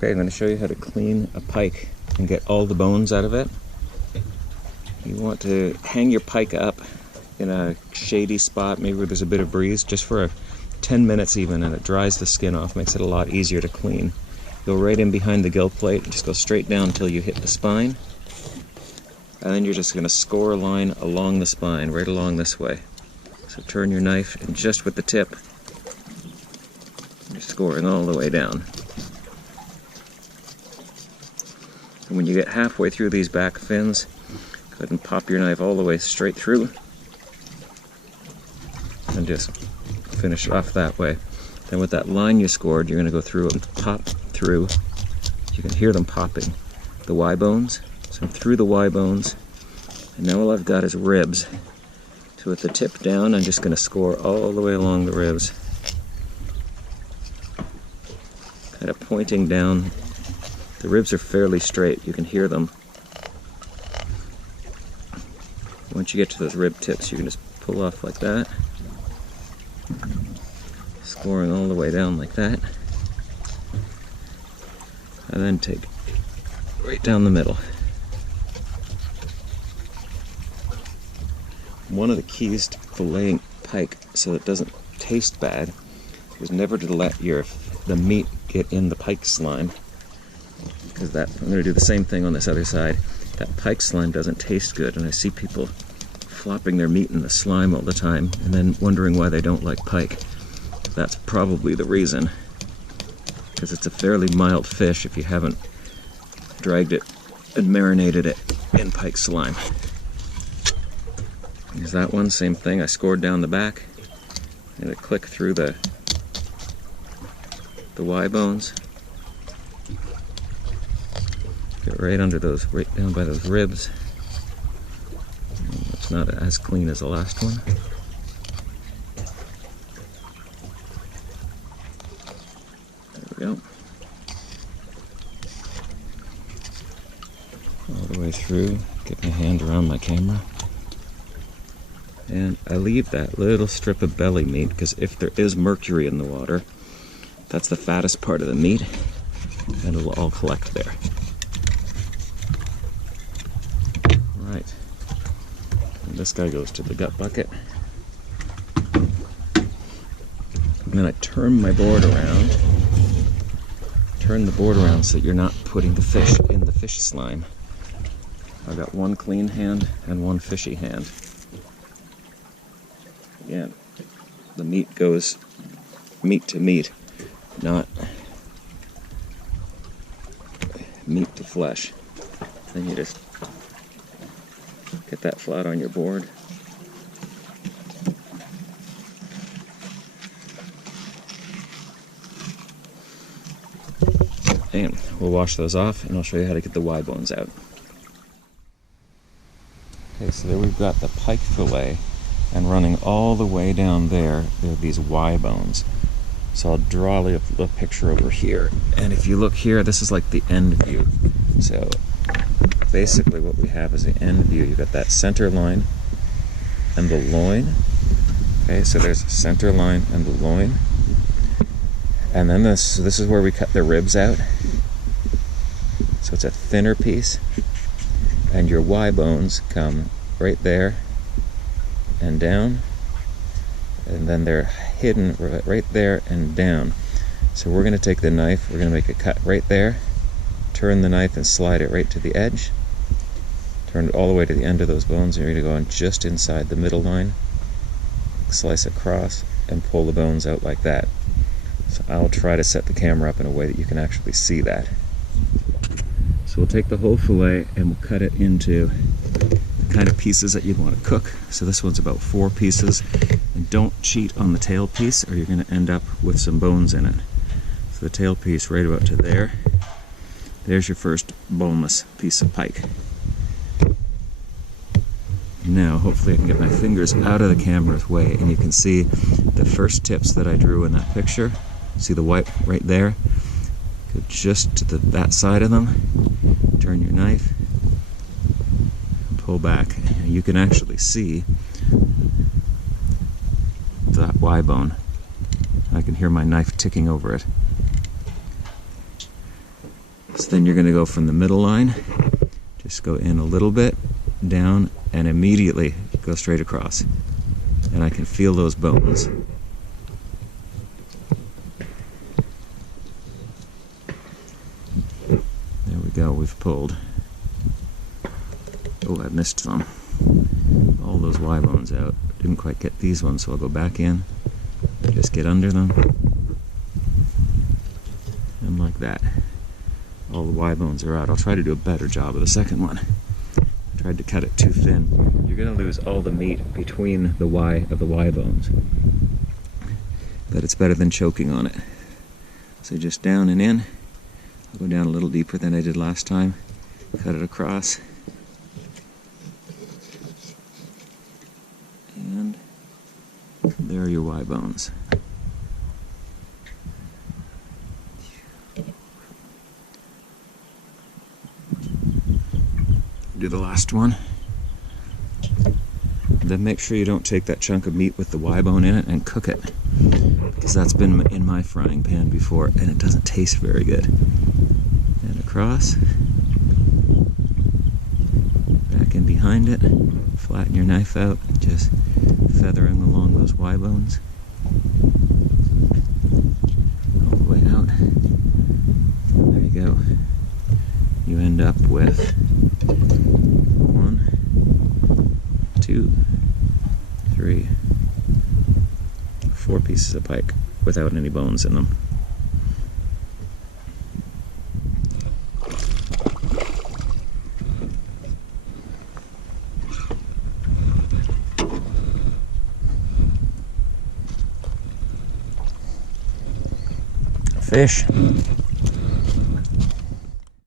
Okay, I'm going to show you how to clean a pike and get all the bones out of it. You want to hang your pike up in a shady spot, maybe where there's a bit of breeze, just for 10 minutes even, and it dries the skin off, makes it a lot easier to clean. Go right in behind the gill plate and just go straight down until you hit the spine. And then you're just going to score a line along the spine, right along this way. So turn your knife and just with the tip, you're scoring all the way down. And when you get halfway through these back fins, go ahead and pop your knife all the way straight through and just finish it off that way. Then with that line you scored, you're going to go through and pop through. You can hear them popping. The Y bones. So I'm through the Y bones. And now all I've got is ribs. So with the tip down, I'm just going to score all the way along the ribs. Kind of pointing down. The ribs are fairly straight, you can hear them. Once you get to those rib tips, you can just pull off like that. Scoring all the way down like that. And then take right down the middle. One of the keys to filleting pike so it doesn't taste bad is never to let the meat get in the pike slime. Because I'm going to do the same thing on this other side. That pike slime doesn't taste good, and I see people flopping their meat in the slime all the time and then wondering why they don't like pike. That's probably the reason, because it's a fairly mild fish if you haven't dragged it and marinated it in pike slime. Here's that one, same thing. I scored down the back and I click through the Y bones. Get right under those, right down by those ribs. It's not as clean as the last one. There we go. All the way through, get my hand around my camera. And I leave that little strip of belly meat, because if there is mercury in the water, that's the fattest part of the meat, and it'll all collect there. Right. And this guy goes to the gut bucket. And then I turn my board around. Turn the board around so that you're not putting the fish in the fish slime. I've got one clean hand and one fishy hand. Again, the meat goes meat to meat, not meat to flesh. Then you just get that flat on your board. And we'll wash those off, and I'll show you how to get the Y bones out. Okay, so there we've got the pike fillet, and running all the way down there are these Y bones. So I'll draw a picture over here, and if you look here, this is like the end view. So basically what we have is the end view. You've got that center line and the loin. Okay, so there's the center line and the loin. And then this is where we cut the ribs out. So it's a thinner piece. And your Y bones come right there and down. And then they're hidden right there and down. So we're going to take the knife, we're going to make a cut right there. Turn the knife and slide it right to the edge. Turn it all the way to the end of those bones, and you're going to go on just inside the middle line. Slice across and pull the bones out like that. So I'll try to set the camera up in a way that you can actually see that. So we'll take the whole fillet and we'll cut it into the kind of pieces that you'd want to cook. So this one's about 4 pieces. And don't cheat on the tail piece, or you're going to end up with some bones in it. So the tail piece right about to there. There's your first boneless piece of pike. Now, hopefully I can get my fingers out of the camera's way and you can see the first tips that I drew in that picture. See the white right there? Go just to that side of them, turn your knife, pull back, and you can actually see that Y bone. I can hear my knife ticking over it. So then you're going to go from the middle line, just go in a little bit, down, and immediately go straight across. And I can feel those bones. There we go, we've pulled. Oh, I missed some. All those Y bones out. Didn't quite get these ones, so I'll go back in, just get under them, and like that. All the Y bones are out. I'll try to do a better job of the second one. I tried to cut it too thin. You're going to lose all the meat between the Y bones. But it's better than choking on it. So just down and in. I'll go down a little deeper than I did last time. Cut it across. And there are your Y bones. Do the last one. Then make sure you don't take that chunk of meat with the Y bone in it and cook it, because that's been in my frying pan before and it doesn't taste very good. And across, back in behind it, flatten your knife out, just feathering along those Y bones all the way out. There you go. You end up with 1, 2, 3, 4 pieces of pike without any bones in them. Fish.